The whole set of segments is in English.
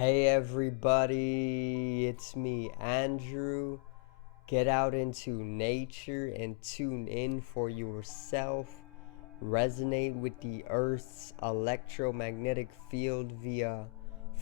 Hey everybody, it's me, Andrew. Get out into nature and tune in for yourself. Resonate with the Earth's electromagnetic field via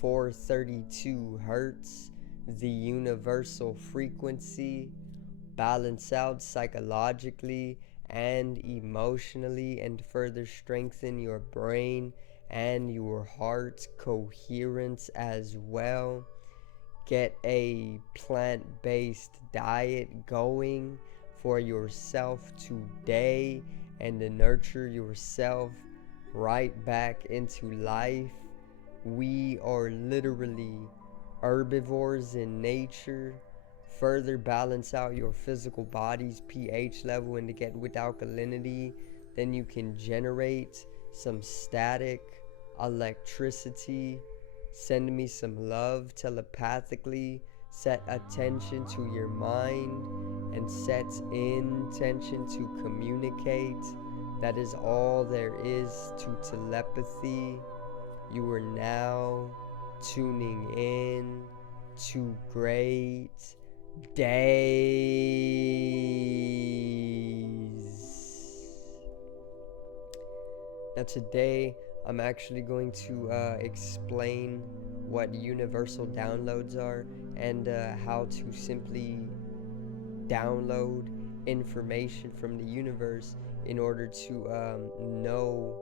432 Hertz, the universal frequency. Balance out psychologically and emotionally, and further strengthen your brain and your heart coherence as well. Get a plant-based diet going for yourself today and to nurture yourself right back into life. We are literally herbivores in nature. Further balance out your physical body's pH level and to get with alkalinity. Then you can generate some static electricity. Send me some love telepathically. Set attention to your mind and set intention to communicate. That is all there is to telepathy. You are now tuning in to great days. Now today I'm actually going to explain what universal downloads are and how to simply download information from the universe in order to know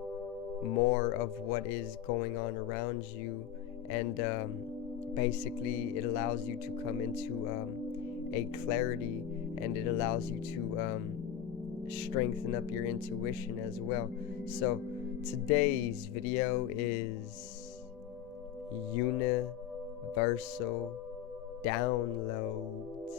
more of what is going on around you. And basically it allows you to come into a clarity, and it allows you to strengthen up your intuition as well. So today's video is universal downloads.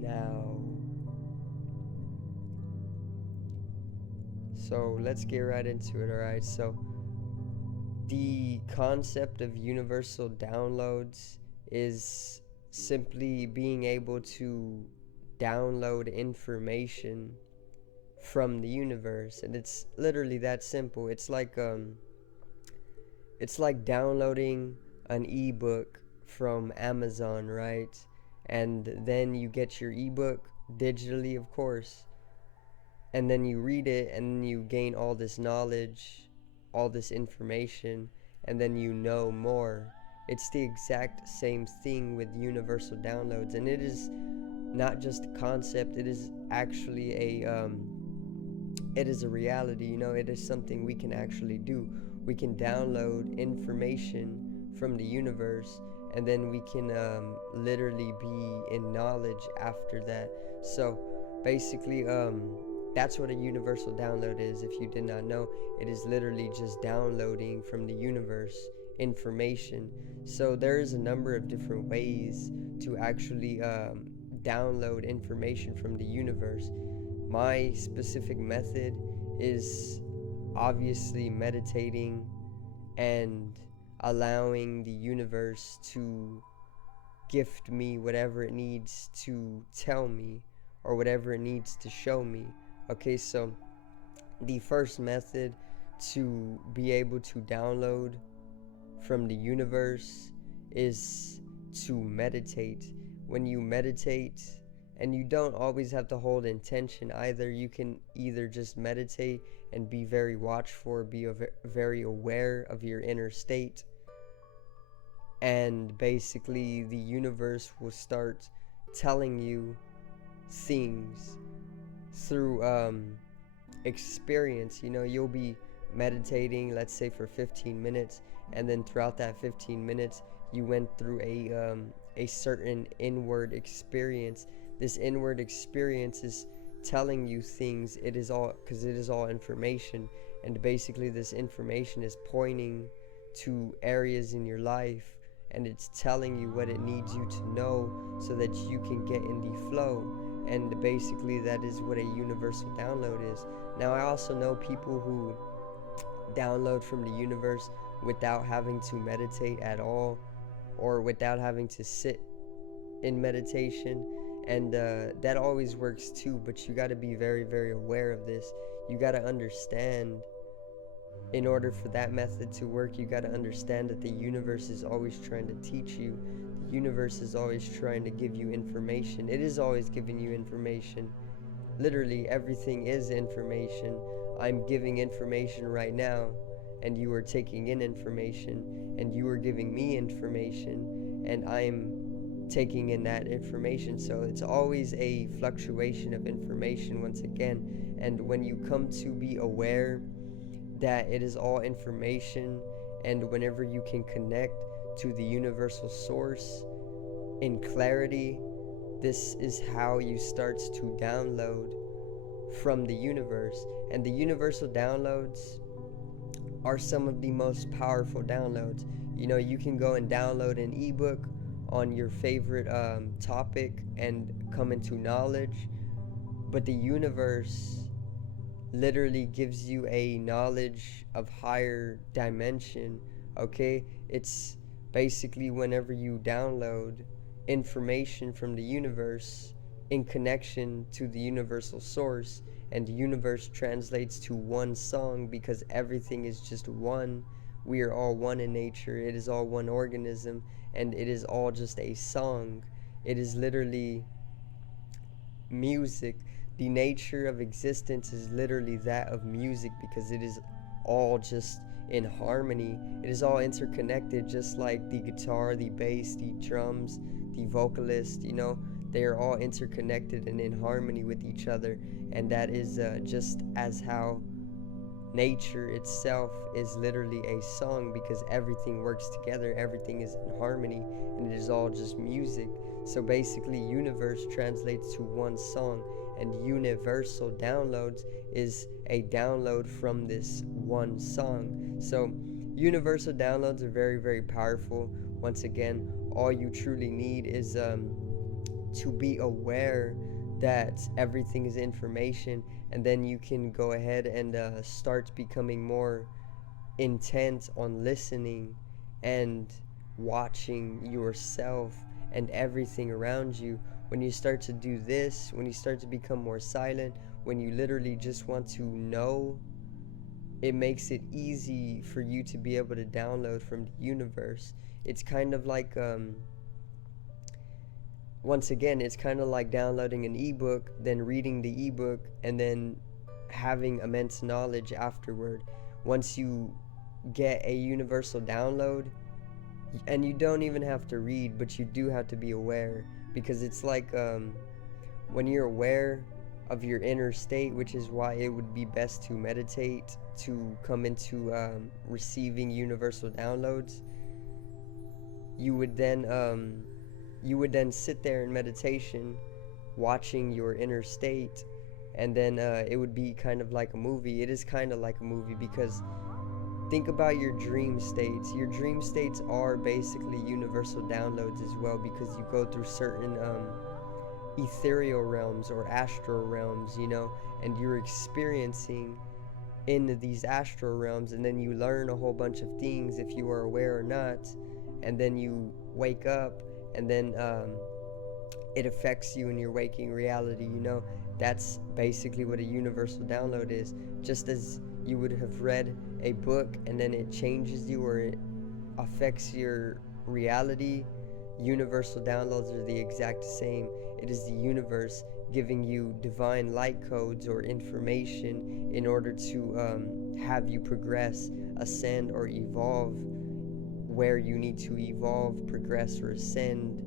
Now, so let's get right into it. Alright, so the concept of universal downloads is simply being able to download information from the universe, and it's literally that simple. It's like downloading an ebook from Amazon, right? And then you get your ebook digitally, of course, and then you read it, and you gain all this knowledge, all this information, and then you know more. It's the exact same thing with universal downloads, and it is not just a concept. It is actually it is a reality. It is something we can actually do. We can download information from the universe, and then we can literally be in knowledge after that. So basically, that's what a universal download is. If you did not know, it is literally just downloading from the universe information. So there's a number of different ways to actually download information from the universe. My specific method is obviously meditating and allowing the universe to gift me whatever it needs to tell me, or whatever it needs to show me. Okay, so the first method to be able to download from the universe is to meditate. When you meditate, and you don't always have to hold intention either, you can either just meditate and be very watchful, be very aware of your inner state, and basically the universe will start telling you things through experience. You'll be meditating, let's say for 15 minutes, and then throughout that 15 minutes you went through a certain inward experience. This inward experience is telling you things. It is all information, and basically this information is pointing to areas in your life, and it's telling you what it needs you to know so that you can get in the flow. And basically that is what a universal download is. Now, I also know people who download from the universe without having to meditate at all, or without having to sit in meditation, and that always works too, but you got to be very, very aware of this. You got to understand, in order for that method to work, you got to understand that the universe is always trying to teach you. The universe is always trying to give you information. It is always giving you information. Literally, everything is information. I'm giving information right now, and you are taking in information, and you are giving me information, and I'm taking in that information. So it's always a fluctuation of information once again. And when you come to be aware that it is all information, and whenever you can connect to the universal source in clarity, this is how you start to download from the universe. And the universal downloads are some of the most powerful downloads. You know, you can go and download an ebook on your favorite topic and come into knowledge, but the universe literally gives you a knowledge of higher dimension. Okay, it's basically whenever you download information from the universe in connection to the universal source, and the universe translates to one song, because everything is just one. We are all one in nature. It is all one organism, and it is all just a song. It is literally music. The nature of existence is literally that of music, because it is all just in harmony. It is all interconnected, just like the guitar, the bass, the drums, the vocalist, you know, they are all interconnected and in harmony with each other. And that is just as how nature itself is literally a song, because everything works together, everything is in harmony, and it is all just music. So basically, universe translates to one song, and universal downloads is a download from this one song. So universal downloads are very, very powerful. Once again, all you truly need is to be aware that everything is information, and then you can go ahead and start becoming more intent on listening and watching yourself and everything around you. When you start to do this, when you start to become more silent, when you literally just want to know, it makes it easy for you to be able to download from the universe. It's kind of like once again, it's kind of like downloading an ebook, then reading the ebook, and then having immense knowledge afterward. Once you get a universal download, and you don't even have to read, but you do have to be aware, because it's like when you're aware of your inner state, which is why it would be best to meditate to come into receiving universal downloads. You would then sit there in meditation, watching your inner state, and then it would be kind of like a movie. It is kind of like a movie, because think about your dream states. Your dream states are basically universal downloads as well, because you go through certain ethereal realms or astral realms, you know, and you're experiencing in these astral realms, and then you learn a whole bunch of things if you are aware or not, and then you wake up, and then it affects you in your waking reality, you know. That's basically what a universal download is. Just as you would have read a book and then it changes you or it affects your reality, universal downloads are the exact same. It is the universe giving you divine light codes or information in order to have you progress, ascend, or evolve where you need to evolve, progress, or ascend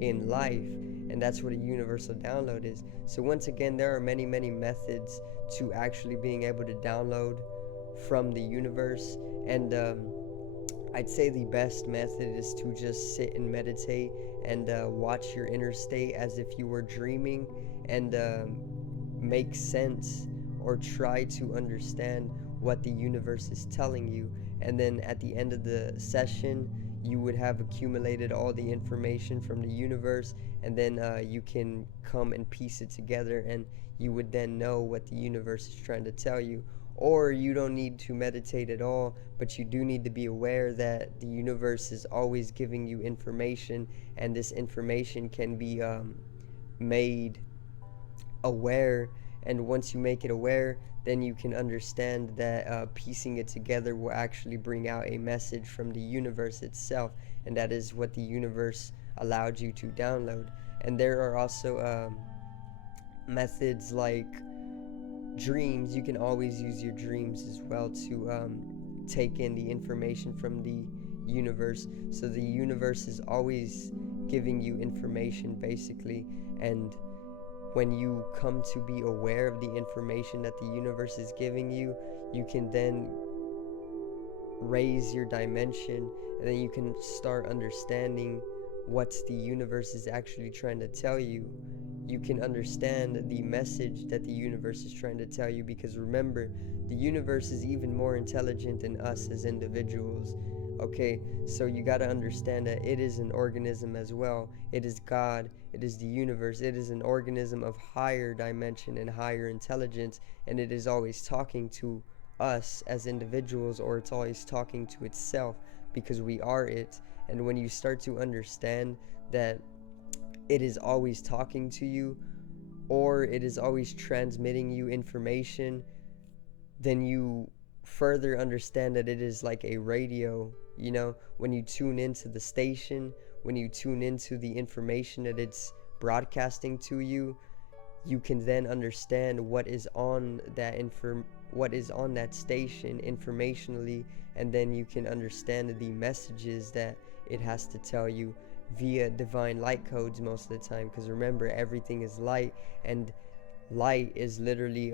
in life. And that's what a universal download is. So once again, there are many, many methods to actually being able to download from the universe. And I'd say the best method is to just sit and meditate and watch your inner state as if you were dreaming, and make sense or try to understand what the universe is telling you. And then at the end of the session, you would have accumulated all the information from the universe, and then you can come and piece it together, and you would then know what the universe is trying to tell you. or you don't need to meditate at all, but you do need to be aware that the universe is always giving you information, and this information can be made aware. And once you make it aware, then you can understand that piecing it together will actually bring out a message from the universe itself, and that is what the universe allowed you to download. And there are also methods like dreams. You can always use your dreams as well to take in the information from the universe. So the universe is always giving you information, basically, and when you come to be aware of the information that the universe is giving you, you can then raise your dimension, and then you can start understanding what the universe is actually trying to tell you. You can understand the message that the universe is trying to tell you, because remember, the universe is even more intelligent than us as individuals. Okay, so you got to understand that it is an organism as well. It is God, it is the universe, it is an organism of higher dimension and higher intelligence, and it is always talking to us as individuals, or it's always talking to itself, because we are it. And when you start to understand that it is always talking to you, or it is always transmitting you information, then you further understand that it is like a radio. You know, when you tune into the station, when you tune into the information that it's broadcasting to you, you can then understand what is on that station informationally, and then you can understand the messages that it has to tell you via divine light codes most of the time. Because remember, everything is light, and light is literally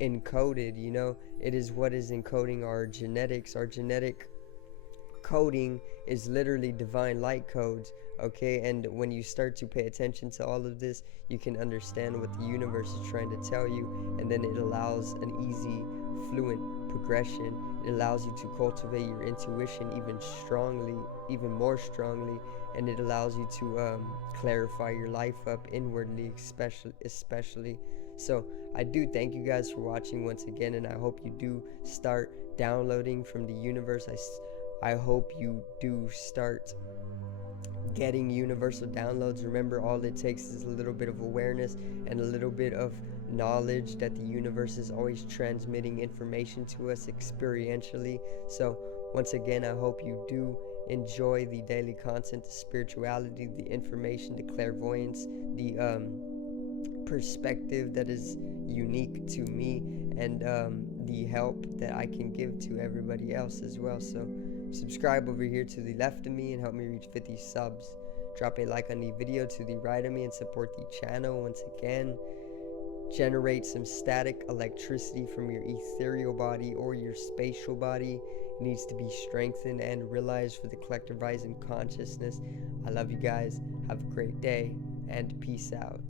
encoded. You know, it is what is encoding our genetics. Our genetic coding is literally divine light codes. Okay, and when you start to pay attention to all of this, you can understand what the universe is trying to tell you, and then it allows an easy, fluent progression. It allows you to cultivate your intuition even more strongly, and it allows you to clarify your life up inwardly, especially. So I do thank you guys for watching once again, and I hope you do start downloading from the universe. I hope you do start getting universal downloads. Remember, all it takes is a little bit of awareness and a little bit of knowledge that the universe is always transmitting information to us experientially. So once again, I hope you do enjoy the daily content, the spirituality, the information, the clairvoyance, the perspective that is unique to me, and the help that I can give to everybody else as well. So subscribe over here to the left of me and help me reach 50 subs. Drop a like on the video to the right of me and support the channel once again. Generate some static electricity from your ethereal body or your spatial body. It needs to be strengthened and realized for the collective rising consciousness. I love you guys. Have a great day, and peace out.